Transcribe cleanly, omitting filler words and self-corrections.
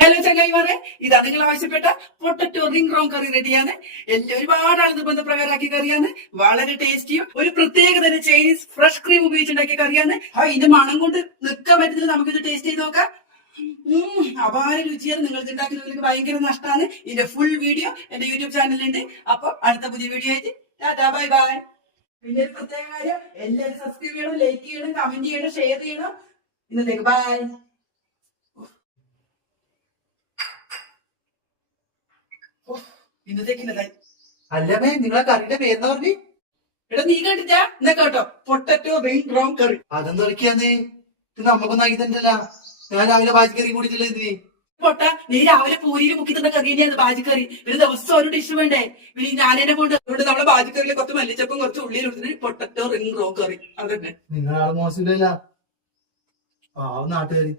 Hello ചങ്ങായിമാരെ, ഇതാ നിങ്ങൾ ആവശ്യപ്പെട്ട പൊട്ടറ്റോ റിംഗ് റോങ് കറി റെഡിയാണ്. ഒരുപാട് ആൾ നിർബന്ധപ്രകാരമാക്കിയ കറിയാണ്. വളരെ ടേസ്റ്റിയും ഒരു പ്രത്യേക തന്നെ ചൈനീസ് ഫ്രഷ് ക്രീം ഉപയോഗിച്ചുണ്ടാക്കിയ കറിയാണ്. ഇതിന്റെ മണം കൊണ്ട് നിൽക്കാൻ പറ്റുന്നില്ല. നമുക്കിത് ടേസ്റ്റ് ചെയ്ത് നോക്കാം. അപാര രുചിയാണ്. നിങ്ങൾ ഉണ്ടാക്കുന്നവർക്ക് ഭയങ്കര നഷ്ടമാണ്. ഇതിന്റെ ഫുൾ വീഡിയോ എന്റെ യൂട്യൂബ് ചാനലിലുണ്ട്. അപ്പൊ അടുത്ത പുതിയ വീഡിയോ ആയിട്ട് ടാറ്റാ ബൈ ബൈ. പിന്നെ ഒരു പ്രത്യേക കാര്യം, എല്ലാവരും സബ്സ്ക്രൈബ് ചെയ്യണം, ലൈക്ക് ചെയ്യണം, കമന്റ് ചെയ്യണം, ഷെയർ ചെയ്യണം. ഇന്നത്തേക്ക് ബൈ. ഇന്നത്തേക്ക് അല്ലമ്മേ, നിങ്ങളെ കറിയുടെ പേരെന്ന് പറഞ്ഞു? എടാ നീ കേട്ടിട്ടാ? എന്നാ കേട്ടോ, പൊട്ടറ്റോ റിംഗ് റോങ് കറി. അതെന്ത് കളിക്കാന്ന്? ഇത് നമുക്കൊന്നും ആക്കി തന്നില്ല. ഞാൻ രാവിലെ ബാജിക്കറി കൂടിയിട്ടില്ല ഇതിന്. പൊട്ട, നീ രാവിലെ പൂരിയിൽ മുക്കി തന്ന കറി തന്നെയാണ് ബാജിക്കറി. ഒരു ദിവസം ഒരു ഡിഷ് വേണ്ടേ? പിന്നെ ഞാനെന്നെ കൊണ്ട് അതുകൊണ്ട് നമ്മളെ ബാജിക്കറിയിൽ കുറച്ച് മല്ലിച്ചപ്പും കുറച്ച് ഉള്ളിയിൽ കൊടുത്തിട്ട് പൊട്ടറ്റോ റിംഗ് റോങ് കറി. അതന്നെ. നിങ്ങളാളെ മോശമില്ല. നാട്ടുകാരി